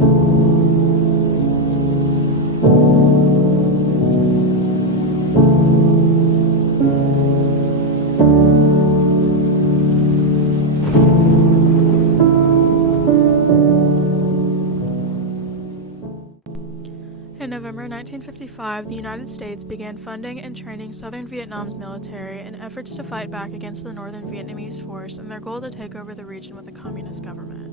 In November 1955, the United States began funding and training Southern Vietnam's military in efforts to fight back against the Northern Vietnamese force and their goal to take over the region with a communist government.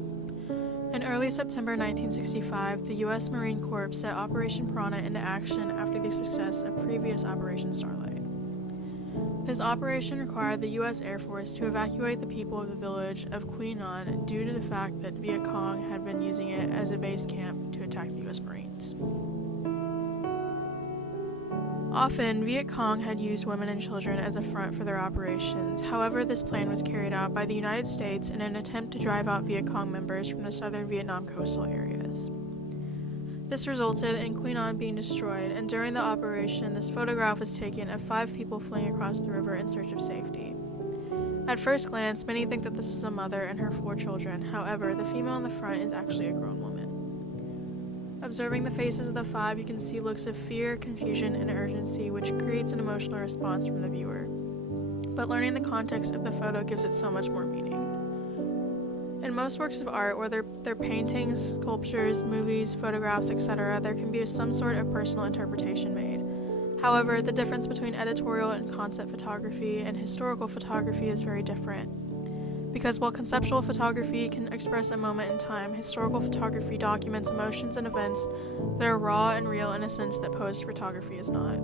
In early September 1965, the U.S. Marine Corps set Operation Piranha into action after the success of previous Operation Starlight. This operation required the U.S. Air Force to evacuate the people of the village of Quy Nhon due to the fact that Viet Cong had been using it as a base camp to attack the U.S. Marines. Often, Viet Cong had used women and children as a front for their operations. However, this plan was carried out by the United States in an attempt to drive out Viet Cong members from the southern Vietnam coastal areas. This resulted in Quy Nhon being destroyed, and during the operation, this photograph was taken of 5 people fleeing across the river in search of safety. At first glance, many think that this is a mother and her 4 children. However, the female in the front is actually a grown woman. Observing the faces of the 5, you can see looks of fear, confusion, and urgency, which creates an emotional response from the viewer. But learning the context of the photo gives it so much more meaning. In most works of art, whether they're paintings, sculptures, movies, photographs, etc., there can be some sort of personal interpretation made. However, the difference between editorial and concept photography and historical photography is very different. Because while conceptual photography can express a moment in time, historical photography documents emotions and events that are raw and real in a sense that posed photography is not.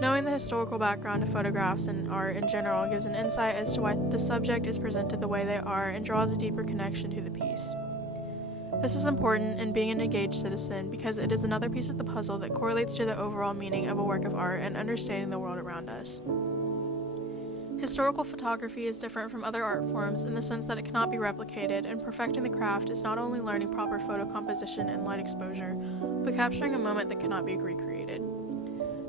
Knowing the historical background of photographs and art in general gives an insight as to why the subject is presented the way they are and draws a deeper connection to the piece. This is important in being an engaged citizen because it is another piece of the puzzle that correlates to the overall meaning of a work of art and understanding the world around us. Historical photography is different from other art forms in the sense that it cannot be replicated, and perfecting the craft is not only learning proper photo composition and light exposure, but capturing a moment that cannot be recreated.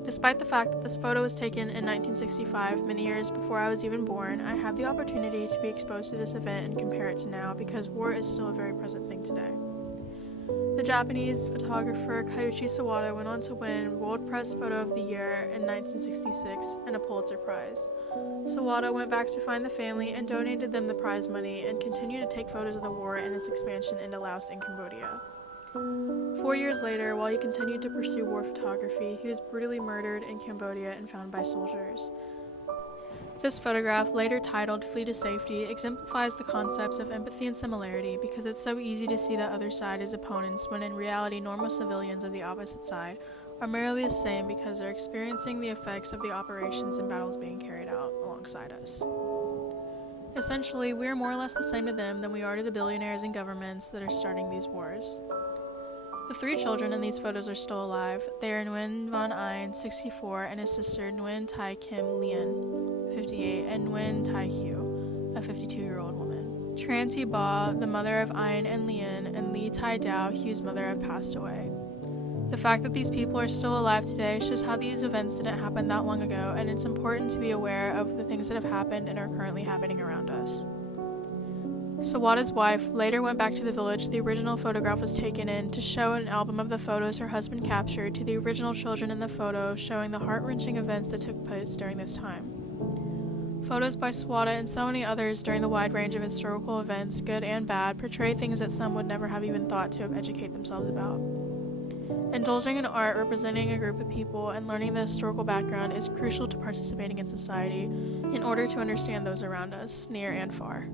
Despite the fact that this photo was taken in 1965, many years before I was even born, I have the opportunity to be exposed to this event and compare it to now because war is still a very present thing today. The Japanese photographer Keiichi Sawada went on to win World Press Photo of the Year in 1966 and a Pulitzer Prize. Sawada went back to find the family and donated them the prize money and continued to take photos of the war and its expansion into Laos and Cambodia. 4 years later, while he continued to pursue war photography, he was brutally murdered in Cambodia and found by soldiers. This photograph, later titled Flee to Safety, exemplifies the concepts of empathy and similarity because it's so easy to see the other side as opponents when in reality normal civilians of the opposite side are merely the same because they're experiencing the effects of the operations and battles being carried out alongside us. Essentially, we are more or less the same to them than we are to the billionaires and governments that are starting these wars. The 3 children in these photos are still alive. They are Nguyen Van Ayn, 64, and his sister Nguyen Thai Kim Lien, 58, and Nguyen Thai Hue, a 52-year-old woman. Tran Thi Ba, the mother of Ayn and Lien, and Lee Tai Dao, Hue's mother, have passed away. The fact that these people are still alive today shows how these events didn't happen that long ago, and it's important to be aware of the things that have happened and are currently happening around us. Sawada's wife later went back to the village the original photograph was taken in to show an album of the photos her husband captured to the original children in the photo, showing the heart-wrenching events that took place during this time. Photos by Sawada and so many others during the wide range of historical events, good and bad, portray things that some would never have even thought to educate themselves about. Indulging in art representing a group of people and learning the historical background is crucial to participating in society in order to understand those around us, near and far.